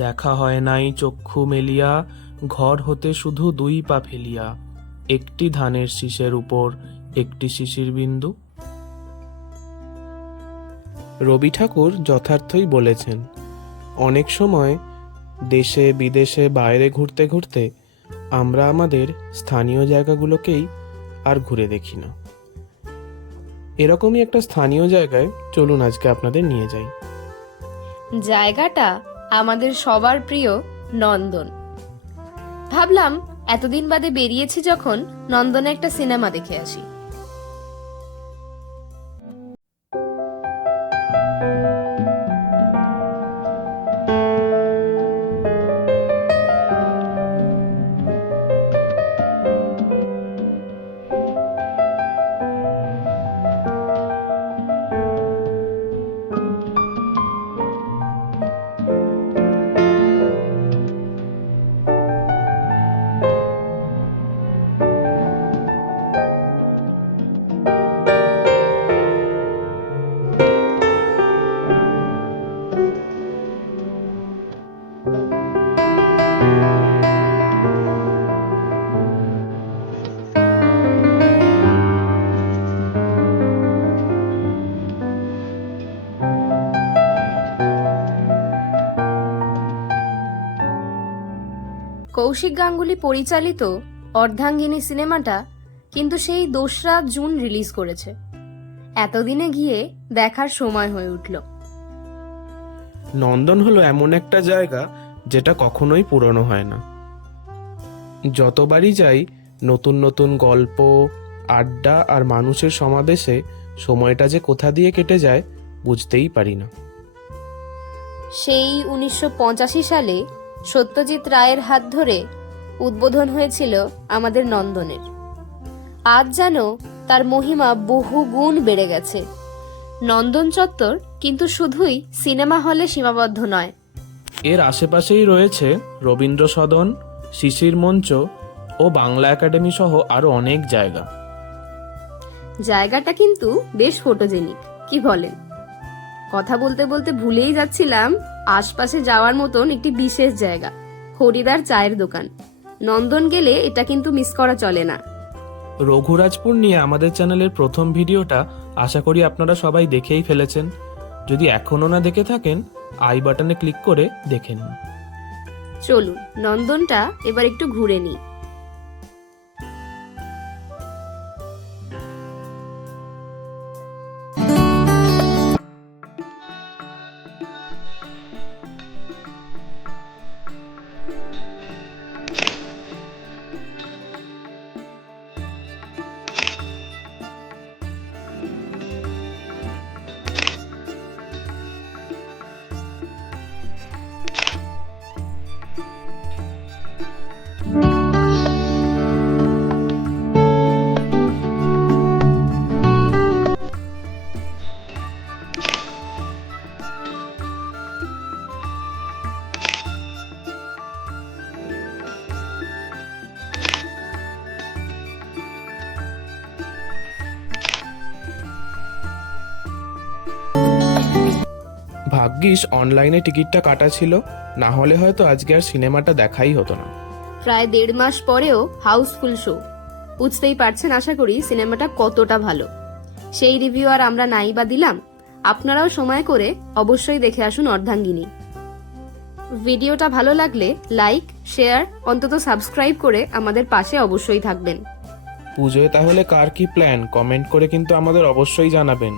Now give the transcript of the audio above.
দেখা হয় নাই চক্ষু মেলিয়া, ঘর হতে শুধু 2 পা ফেলিয়া, একটি ধানের শীষের উপর একটি শিশির বিন্দু। রবি ঠাকুর যথার্থই বলেছেন, অনেক সময় দেশে বিদেশে বাইরে ঘুরতে ঘুরতে আমরা আমাদের স্থানীয় জায়গাগুলোকেই আর ঘুরে দেখি না। এরকমই একটা স্থানীয় জায়গায় চলুন আজকে আপনাদের নিয়ে যাই। জায়গাটা আমাদের সবার প্রিয় নন্দন। ভাবলাম এতদিন বাদে বেরিয়েছি যখন, নন্দনে একটা সিনেমা দেখে আসি। কৌশিক গাঙ্গুলি পরিচালিত অর্ধাঙ্গিনী সিনেমাটা কিন্তু সেই 2রা জুন রিলিজ করেছে। এতদিনে গিয়ে দেখার সময় হয়ে উঠল। নন্দন হলো এমন একটা জায়গা যেটা কখনোই পুরনো হয় না। যতবারই যাই নতুন নতুন গল্প, আড্ডা আর মানুষের সমাবেশে সময়টা যে কোথা দিয়ে কেটে যায় বুঝতেই পারি না। সেই 1985 সালে সত্যজিৎ রায়ের হাত ধরে উদ্বোধন হয়েছিল আমাদের নন্দনের। আজ যেন তার মহিমা বহু গুণ বেড়ে গেছে। নন্দন চত্বর কিন্তু শুধুই সিনেমা হলে সীমাবদ্ধ নয়। এর আশেপাশেই রয়েছে রবীন্দ্র সদন, শিশির মঞ্চ ও বাংলা একাডেমি সহ আরো অনেক জায়গা। জায়গাটা কিন্তু বেশ ফটোজেনিক, কি বলেন? কথা বলতে বলতে ভুলেই যাচ্ছিলাম আশপাশে যাওয়ার মতন একটি বিশেষ জায়গা, হরিদার চায়ের দোকান। নন্দন গেলে এটা কিন্তু মিস করা চলে না। রঘুরাজপুর নিয়ে আমাদের চ্যানেলের প্রথম ভিডিওটা আশা করি আপনারা সবাই দেখেই ফেলেছেন। যদি এখনো না দেখে থাকেন, আই বাটনে ক্লিক করে দেখে নিন। চলুন নন্দনটা এবার একটু ঘুরে নিই। ভাগ্যিস অনলাইনে টিকিটটা কাটা ছিল, না হলে হয়তো আজকে আর সিনেমাটা দেখাই হতো না। প্রায় 1.5 মাস পরেও হাউসফুল শো। বুঝতেই পারছেন আশা করি সিনেমাটা কতটা ভালো। সেই রিভিউ আর আমরা নাই বা দিলাম। আপনারাও সময় করে অবশ্যই দেখে আসুন অর্ধাঙ্গিনী। ভিডিওটা ভালো লাগলে লাইক, শেয়ার, অন্তত সাবস্ক্রাইব করে আমাদের পাশে অবশ্যই থাকবেন। পুজোয় তাহলে কার কি প্ল্যান কমেন্ট করে কিন্তু আমাদের অবশ্যই জানাবেন।